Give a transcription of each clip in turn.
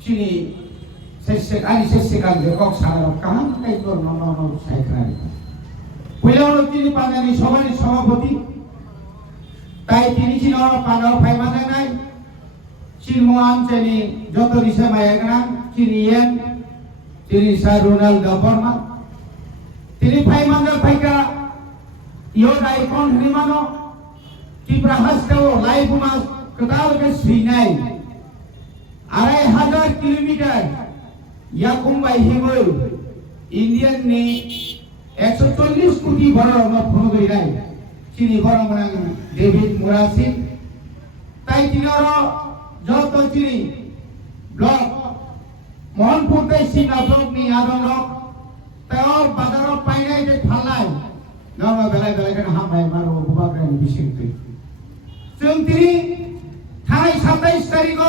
chini sesek kok salah kaham kai kor nono saya kenal. Pulau chini pandani sobani sabapati, tai chini chini orang pandau pai mana nai, chini muam chini joto disa maya kenal, chini yen, chini sa Ronald Daporma, chini pai mana pai ka, yo dai kon rimano, kibra hastao lai bumas ketal ke sinai. 2,500 kilometre ইয়াকুম্বাই হিমল Indian নি 140 কোটি বড় phone কইরাই চিনি বড় মনাং David মুরাসিন তাই তিনর যত চিনি ব্লক মোহনপুর তাই সিনা ব্লক নি আদন তাও বাজার পাইনাই যে ফালাই নরমা বেলায় বেলায় কেন হামাই মারো বুবাগ্রানি বিশেষ जों তিনি थानाय 27 তারিখ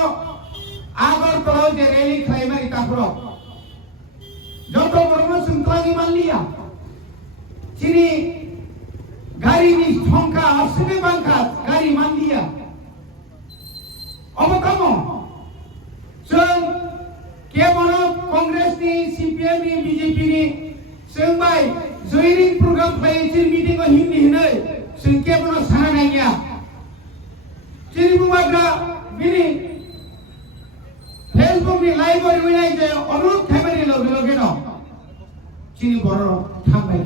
আগরতলা যে রেলি খাইমারি তারপর যত বড় সুন্তলানি মানলিয়া চিনি গাড়িনি সংখ্যা আসবে বাংকা গাড়ি মানলিয়া অবকাম जों কেবল কংগ্রেস নি সিপিএম নি বিজেপি নি जों বাই জয়রিং প্রোগ্রাম প্লেচির মিটিং ও হিন্দি হিনে जों কেবল সানা নাইয়া চিনি বুবাগ্রা বিনি Facebook ni live or winai je অনুরোধ খাইবানি লগে ন চিনি বড় থামবাই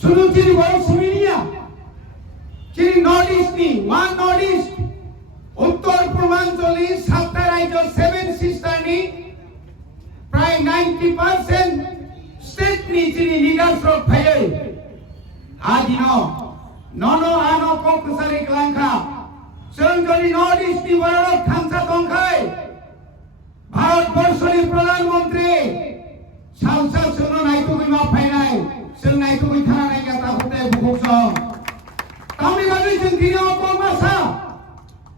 শুধু চিনি বড় সুমিনিয়া চিনি নর্থ ইস্ট নি ওয়ান নর্থ ইস্ট উত্তর পূর্বাঞ্চলি সাতটা রাজ্য 7 সিস্টার নি প্রায় 90% স্টেট নি চিনি লিডারশিপ ফাইয়ে আদিনো ননো আনো ককসারে ক্লাংখা जों যদি নর্থ ইস্ট নি বড় খামসা দংখাই ভারতবর্ষের প্রধানমন্ত্রী সাংসদ শুনো নাইতো কই মা ফাইনাই जों নাইতো কই থানা নাই তা হতে বুকস তামনি বাকি जों তিনি অপমাসা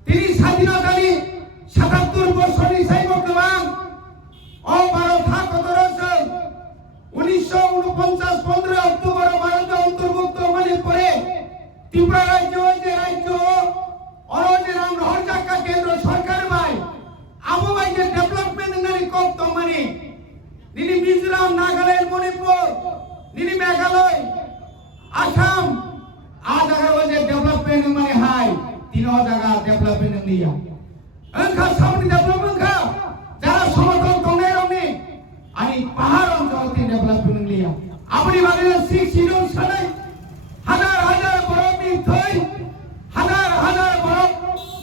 তিনি স্বাধীনতানি 77 বছরনি সাইব গোবাং ও ভারত হাকতরসে 1949 15 অক্টোবর ভারত অন্তর্ভুক্ত মানে পরে ত্রিপুরা রাজ্য যে রাজ্য অরজেরাম রহজাকা কেন্দ্র সরকার ভাই আবু ভাইকে ডেভেলপমেন্ট নানি কম তো মানে নিনি মিজোরাম নাগাল্যান্ড মণিপুর নিনি মেঘালয় আসাম আ জায়গা ওজে ডেভেলপমেন্ট মানে হাই তিন জায়গা ডেভেলপমেন্ট নিয়া এনখা সামনে ডেভেলপমেন্ট খা যারা সমতল দঙ্গাই রমনি আনি পাহাড় অঞ্চল তি ডেভেলপমেন্ট নিয়া আপনি মানে 6 শিডিউল ছাড়াই হাজার হাজার বরফ থই হাজার হাজার বরফ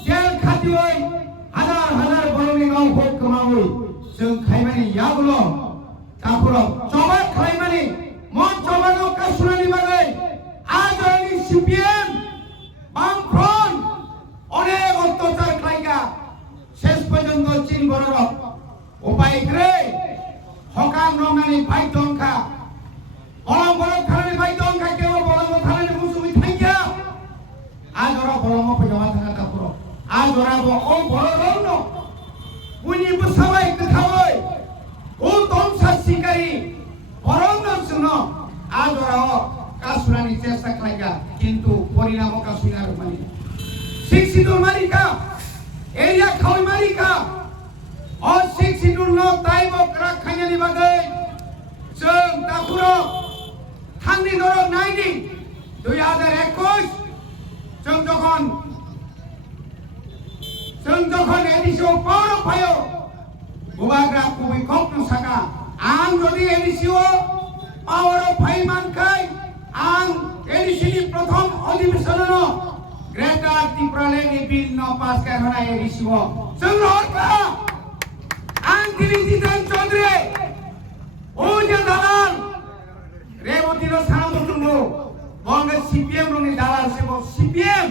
জেল খাতি হই হাজার হাজার বরফ গাঁও ভোট কমাওই जों খাইমানি ইয়াগুলো তারপর চবাক খাইমানি মন চবানো কাশুরানি বাগাই আজ আমি সিপিএম বামফ্রন্ট অনেক অত্যাচার খাইগা শেষ পর্যন্ত চীন বড় উপায় করে হকাম রঙানি বাইদংখা বলম বলম খানানি বাইদংখা কেউ বলম খানানি মুসুমি থাইগা আজ ওরা বলম পয়মা থাকা তারপর আজ ওরা ও বড় রং উনি বুসাবাই কথাই ও তমসা সিকারি বরং শুনো আজ ওরা কাশুরানি চেষ্টা খাইগা কিন্তু পরিণাম কাশুনার মানে শিক্ষিত মারিকা এরিয়া খাওই মারিকা অশিক্ষিত ন তাইব ক্রা খাইনি বাগৈ जों তাপুরো থাংনি দরক নাইনি 2021 जों যখন এডিসিও পাওয়ার পায়ো বুবাগ্রা কুবি কপন সাকা আং যদি এডিসিও পাওয়ার পাই মানখাই আং এডিসিনি প্রথম অধিবেশন গ্রেটার ত্রিপুরালেনি বিল ন পাস করনা এডিসিও जों রকা আং দিলিজিতান চৌধুরী ও যে দালাল রেবতীর সানামতুঙ্গো বঙ্গ সিপিএম রনি দালাল সেব সিপিএম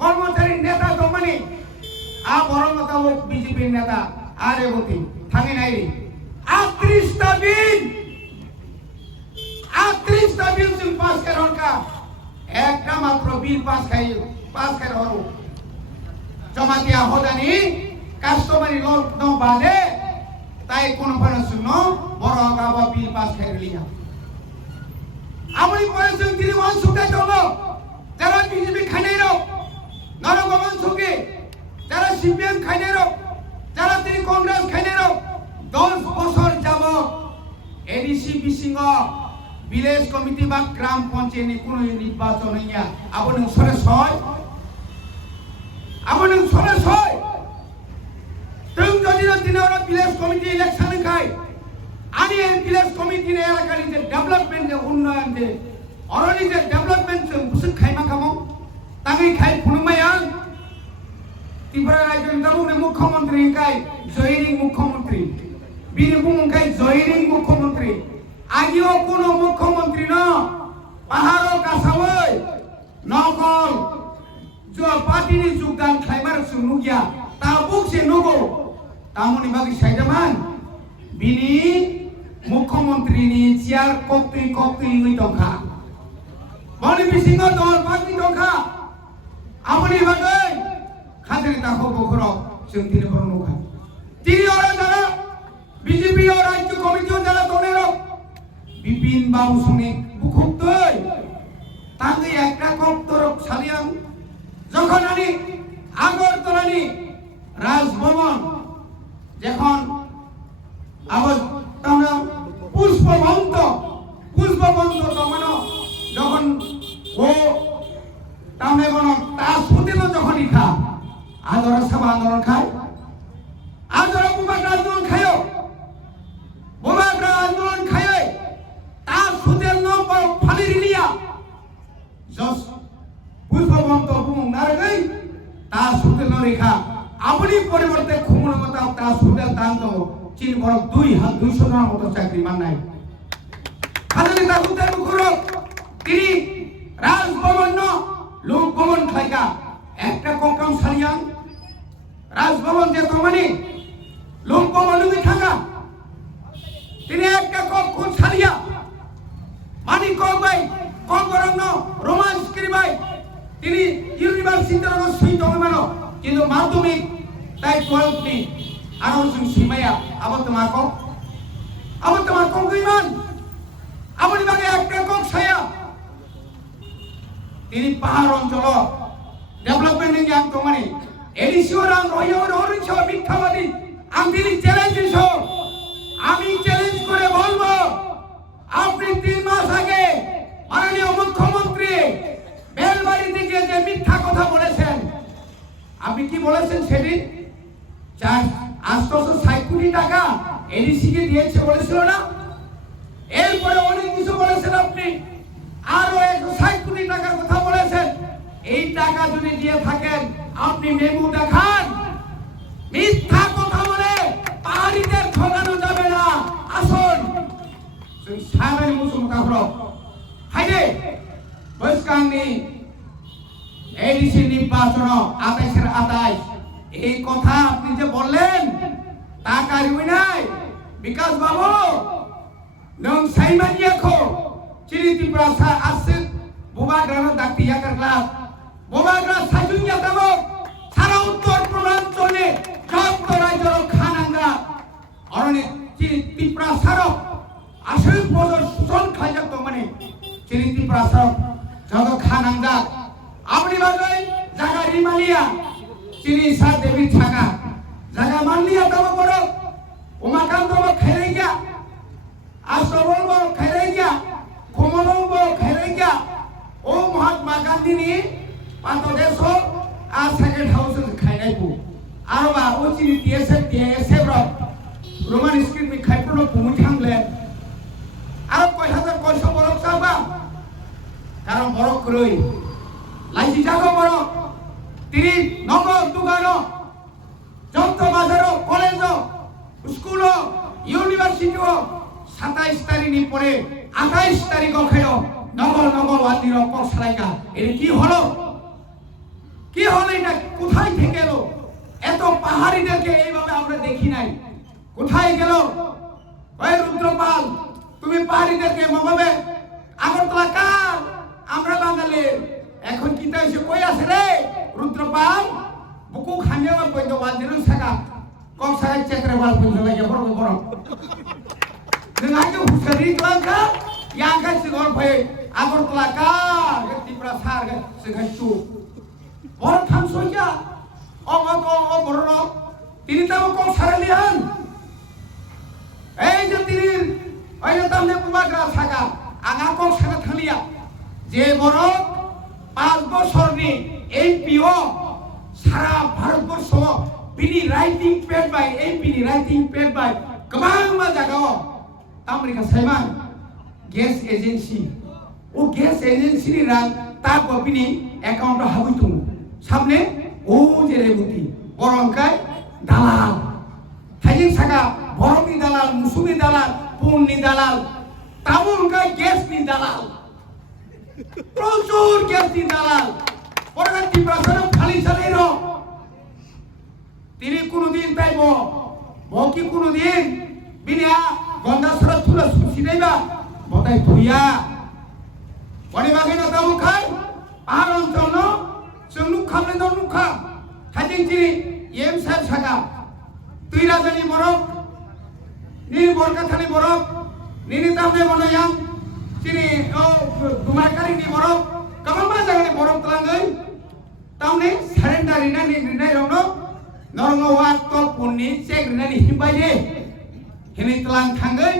কর্মচারী নেতা দমানি আ বড় কথা বিজেপি নেতা আরে বতি থাকি নাই 38টা বিল जों পাস করনকা একটা মাত্র বিল পাস কর হরু জমাতিয়া হদানি কাস্টমারি লোক ন বাদে তাই কোন ফানা শুনো বড় গাবা বিল পাস করলিয়া আমরি পরে जों তিনি ওয়ান সুকা চলো যারা বিজেপি খাইনাই রো নরগমন সুকে যারা সিপিএম খাইনাই রো যারা তিনি কংগ্রেস বিসিং ভিলেজ কমিটি বা গ্রাম পঞ্চায়েতনি কোনো নির্বাচন হইয়া আবো নों সরেসয় আবো নों সরেসয় তুমি যদি দিনের ভিলেজ কমিটি ইলেকশন খাই আনি এই ভিলেজ কমিটি নে এলাকার যে ডেভেলপমেন্ট যে উন্নয়ন যে অরনি যে ডেভেলপমেন্ট যে বুসুক খাইমা খামো তাঙ্গি খাই ফুনুমায়া ত্রিপুরা রাজ্যের দাবুনে মুখ্যমন্ত্রী খাই জয়রিং মুখ্যমন্ত্রী বীরভূম খাই জয়রিং মুখ্যমন্ত্রী আগেও কোনো মুখ্যমন্ত্রী ন পাহাড় কাছাওই নকল যে পার্টিনি যোগদান খাইমার সুনুগিয়া তা বুকছে নগো তামনি বাকি সাইজামান বিনি মুখ্যমন্ত্রীনি চেয়ার কক্তি কক্তি উই দংখা বনি বিসিং দল বাকি দংখা আমনি বাকি খাজের তাখো বখর जों তিনি বরনখা তিনি ওরা যারা বিজেপি ও রাজ্য কমিটি যারা দলের বিপিন বাবু শুনে মুখুক্তই তাকে একটা কপ্তর সালিয়াম যখন আমি আগরতলানি রাজভবন যখন আবার আমরা পুষ্পবন্ত তখন যখন ও তামনে বন তা সুদিল যখন ইখা আদরা সভা আন্দোলন খায় আদরা বুবাগ্রা আন্দোলন খায় বুবাগ্রা আন্দোলন খায় তা সুদিল নম্বর ফালি রিলিয়া জস পুষ্পবন্ত বুং নারগৈ তা সুদিল রেখা আপনি পরিবর্তে খুমনগতা তা সুদিল দান্ত চীন বড় 200 জন মতো চাকরি মান নাই খালি তা সুদিল মুখর তিনি রাজভবন লোকভবন খাইকা একটা কঙ্কাম সালিয়াং রাজভবন যে তোমানি লোকভবন লুই থাকা তিনি একটা কক্ষ সালিয়া মানি কবাই কঙ্গরং রোমান্স করিবাই তিনি ইউনিভার্সিটির সুই দমানো কিন্তু মাধ্যমিক তাই 12 নি আর जों সিমায়া আবার তোমার কঙ্গইমান আপনি বাগে একটা কক ছায়া তিনি পাহাড় অঞ্চল ডেভেলপমেন্ট নিয়ে আম তোমানি এডিসিওর আম রয়র অরিছ মিথ্যাবাদী আম তিনি চ্যালেঞ্জ দিছো আমি চ্যালেঞ্জ করে বলবো আপনি 3 মাস আগে মাননীয় মুখ্যমন্ত্রী বেলবাড়ি থেকে যে মিথ্যা কথা বলেছেন আপনি কি বলেছেন সেদিন 860 কোটি টাকা এডিসি কে দিয়েছে বলেছিল না এরপরে অনেক কিছু বলেছেন আপনি আরো 160 কোটি টাকার কথা বলেছেন এই টাকা যদি দিয়ে থাকেন আপনি মেমু দেখান মিথ্যা কথা বলে পাহাড়িদের ঠকানো যাবে না আসুন जों সারাই মুসলমান হলো হাইরে বৈস্কাংনি এডিসি নির্বাচন 28 এই কথা আপনি যে বললেন তা কারিবই নাই বিকাশ বাবু নং সাইমানিয়াখো চিরি ত্রিপুরা আসছে বুবাগ্রানো দাক্তিয়া ক্লাস বুবাগ্রা সাইজুনিয়া দাবো সারা উত্তর পূর্বাঞ্চলে যত রাজ্যের খানাঙ্গা অরণি চিরি ত্রিপুরা সারক আসল পদর সুজন খাইয়া তো মানে চিরি ত্রিপুরা সারক যত খানাঙ্গা আপনি বাগাই জায়গা রিমালিয়া চিরি সা দেবী থাকা জায়গা মানলিয়া দাবো বড় উমাকান্ত খেলে গিয়া আশ্রবল বড় খেলে গিয়া কমলম বড় খেলে গিয়া ও মহাত্মা গান্ধী নি পান্তদেশ আর সেকেন্ড হাউস খাইনাইবো আরবা ও চিনি টিএসএ রোমান স্ক্রিপ্ট খাইপুনো ভূমি থামলে আর কয় হাজার কয়শ বরক চাবা কারণ বরক কই লাইসি জাগো বরক তিনি নগর দোকান যন্ত্র বাজার কলেজ স্কুল ইউনিভার্সিটি 27 তারিখ পরে 28 তারিখ খেল নগর ওয়ান্দির পর সারাইকা এটা কি হলো এটা কোথায় থেকে গেল এত পাহাড়িদেরকে এইভাবে আমরা দেখি নাই কোথায় গেল ওই রুদ্রপাল তুমি পাহাড়িদেরকে ভাবে আগরতলা কার আমরা বাঙালি এখন কি তাই কই আছে রে রুদ্রপাল বুকু খাঞ্জা কইতো ওয়ান্দির সাকা কক সারা চেত্রে বাল কইতো লাগে বড় नोंहाय हुसारि ग्लांखा यांखा सिगोर फै আগরতলা কার ত্রিপুরা সার सिगाचु और थामसोया অ বড় তিনি তাও কক সারালিয়ান এই যে তিনি ওই যে তামনে যে বড় 5 বছরনি এমপিও সারা ভারতবর্ষ बिनि राइटिंग पेड बाय एमपीनि राइटिंग पेड बाय गोबां मा जागाव आमेरिका साइमान गेस एजेंसी ओ गेस एजेंसी नि रां ता बिनि एकाउंट हाबुतु सामने ओ जेरेबुति बरंकाय दालाल हाइजिं सागा बरंनि दालाल मुसुनि दालाल पुननि दालाल तामुलकाय गेसनि दालाल प्रचुर गेसनि दालाल बरंकाय तिब्रासानो खालि सालै र তিনি কোনদিন তাইব বকি কোনদিন বিনা গন্ডাসরা তুলা সুসিনাইবা বতাই তুইয়া বনি বাগে না দাও খাই আর অঞ্চল जों नुखामले दं नुखा हाजिं जिनि एम साहेब सागा तुइ राजानि बरफ नि बरकाथानि बरफ निनि दामने बनायां जिनि ओ दुमाकारिनि बरफ कमामा जागानि बरफ तलाङै तावने सारेन्डार इनानि निर्णय रंनो नरंगवा तो पुननि चेक रिनानि हिमबायदे हिनि तलां थांगै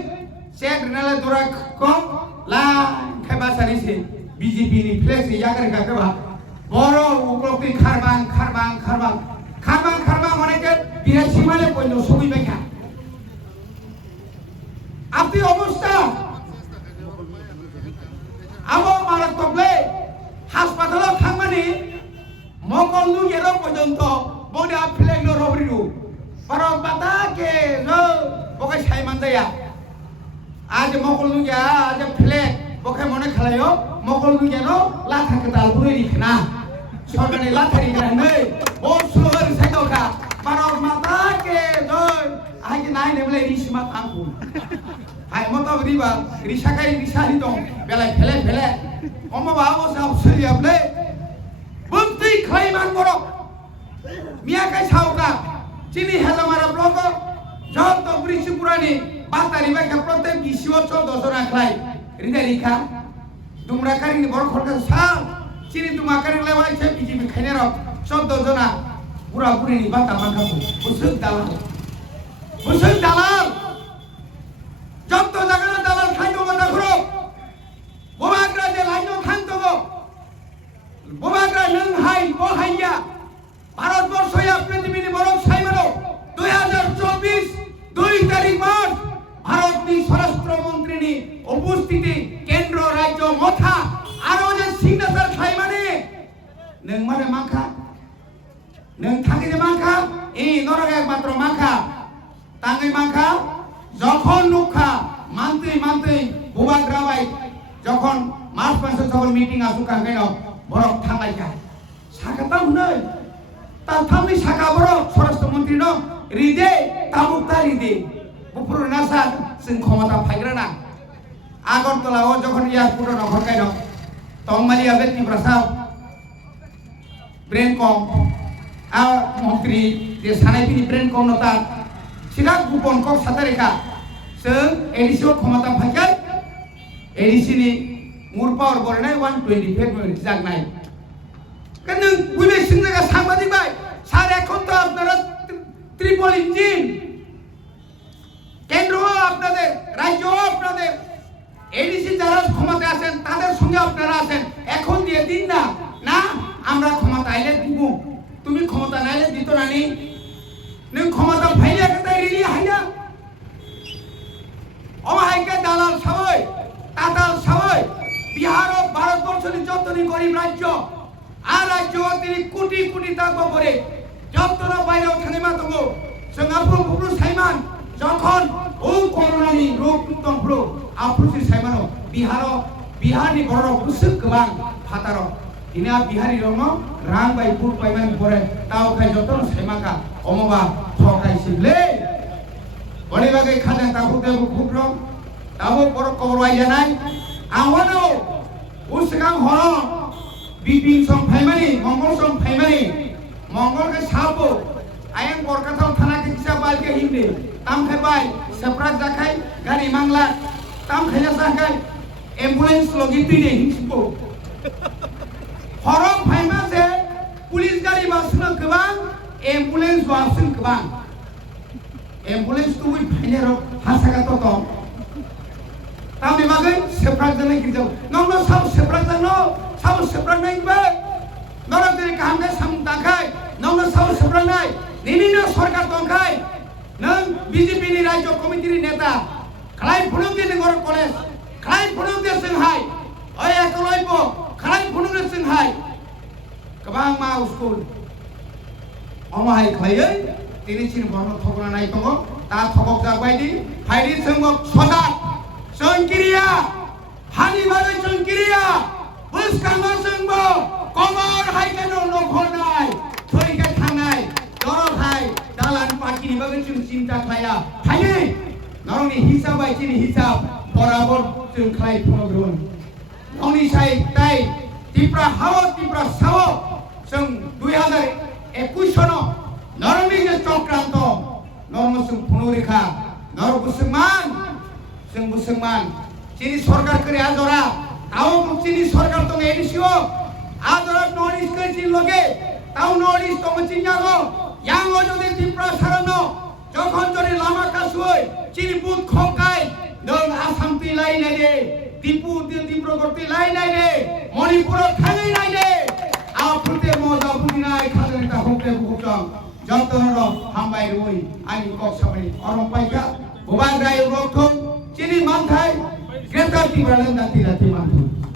चेक रिनाला दरा कम ला खायबासारिसे बीजेपी नि फ्लेक्स यागर गागबा बरो उपलब्धि खारबां खारबां खारबां खारबां खारबां अनेके बिरासि माने कइनो सबिबायखा আপনি অবস্থা আবো মারাত্মকলে হাসপাতালে থাকমানি মঙ্গলনু এরো পর্যন্ত বডা ফ্লেগ নো রবরিরু পার বাতাকে নো বকে সাইমান যায়া আজ মঙ্গলনু গিয়া আজ ফ্লেগ বকে মনে খালায়ো মঙ্গলনু গেনো লাথাকে দাল বুড়ি রিখনা সরকারি লাথারি গানে ও সুলোর সাইদকা পার মাতাকে নো আজ নাই নেবলে রিসমা থামকু hai moto riba risakai risari dong belai phele omo bawo sab suriable bukti khaiman borok mia kai sauka chini hazamara blog jot to brishpurani batari ba protek bisio 14 jona khlai rida rikha dumra karini bor khorka sa chini tuma karin lewai che bijibi khaine rok 14 jona pura puri ni bata mangka busuk dalal যত জায়গা দালাল খাইতো কথা ঘুরো বোমাগ্রা যে Lino খাইতো বোমাগ্রা নং high বহাইয়া ভারতবর্ষে পৃথিবীর বড় সাইমানো 2024 2 তারিখ মার্চ ভারতনি স্বরাষ্ট্রমন্ত্রীনি উপস্থিতি কেন্দ্র রাজ্য মথা আরো যে সিগনেচার খাইমানে নং মানে মাখা নং থাকি যে মাখা এই নরক একমাত্র মাখা তাঙ্গই মাখা যখন নুখা মানতে বুবাগ্রা বাই যখন মার্চ মাসে যখন মিটিং আসু কাঙ্গাইনো বরক থাঙ্গাইকা সাকাতা হুनै তাথামনি সাকা বরক স্বরাষ্ট্রমন্ত্রী ন রিদে তাবুকতা রিদে বুপুর নাসা जों ক্ষমতা ফাইগ্রানা আগরতলাও যখন এয়ারপোর্ট ন হরকাইনো তংমালিয়া বেতি প্রসাদ ব্রেন কম আ মন্ত্রী যে সানাইপিনি ব্রেন কম নতা সিরা গুপন কক সাতারেখা जों एडिसिव क्षमता फाइकाय एडिसिनि मुर पावर बरनाय 125 मिनिट जागनाय কেন বুঝে সিংহা সাংবাদিক ভাই স্যার এখন তো আপনারা ত্রিপল ইঞ্জিন কেন্দ্র আপনাদের রাজ্য আপনাদের এডিসি যারা ক্ষমতা আছেন তাদের সঙ্গে আপনারা আছেন এখন দিয়ে দিন না না আমরা ক্ষমতা আইলে দিব তুমি ক্ষমতা নাইলে দিত না নি নং ক্ষমতা ফাইলে কথা রিলি হাইনা অমাহাইকে দালাল সবাই তাতাল সবাই বিহার ও ভারতবর্ষের যতনি গরিব রাজ্য আর রাজ্য তিনি কোটি কোটি টাকা করে যতনা বাইরেও থানিমা দङ जों আফ্রু সাইমান যখন ও করোনানি রোগ তংফ্রু আফ্রুসি সাইমানো বিহারনি বড় বুসুক গোबां ফাতার ইনা বিহারি রং রাং বাই পুর পাইমান পরে তাও খাই যতন সাইমাকা অমবা সকাই সিবলে বড়ি বাগে খাজা তাবুতে খুবরো তাবো বড় কবরবাই জানাই আওয়ানো উসগাং হর বিপিন সং ফাইমানি মঙ্গল সং ফাইমানি মঙ্গল কে সাবো আয়ন বরকাতাও থানা কে কিসা বালকে হিমনে তাম খাইবাই সেপ্রাক জাখাই গাড়ি মাংলা তাম খাইলা জাখাই অ্যাম্বুলেন্স লগি তিনে হিমসিবো হর ফাইমা যে পুলিশ গাড়ি বাসনা গোबां অ্যাম্বুলেন্স বাসন গোबां एम्बुलेंस तो वी फाइनेरो हासागा तो Tami bagai seprak jangan kita. Nongno sab seprak jangan, sab seprak naik baik. Norok dari kami sam tangkai, nongno sab seprak naik. Ini no sarkar tangkai. Nang BJP ni Rajya Komiti ni neta. Kalai punung dia dengar kolej, kalai punung dia Shanghai. Oh ya kalau ibu, kalai punung dia Shanghai. Kebang mau school. Omahai kalai, ini ciri baru thokna naik tonggo. Ta thokok jagai di, hai di sengok sodat. Sengkiria, hani bagai sengkiria, bus kamar sengbo, komor hai keno nokhonai, thoi ke thangai, dorok hai, dalan paki ni bagai cinta kaya, hai Nong ni hisab baik ni hisab, berabar sengklai pengurun. Nong ni saya tay, tipra hawa tipra sawo, seng 2021 sono, nong ni je cokranto, nong seng punurika, nong busengman. Seng busengman, cini sorkar kere azora, tahu cini sorkar tong edisio, azora noris ke cini loge, tahu noris tong cinya lo, yang ojo de tipra sarano, jokon jori lama kasui, cini pun khokai, dong asam ti lain aja, tipu korti lain aja, Manipur khangai aja, apa te mau jauh nai khagai ta hokte bukang, jangan lo hambai rui, ani kok sampai orang paika, bukan rai rokum. Cini mantai, kita tiba-tiba tidak mantu.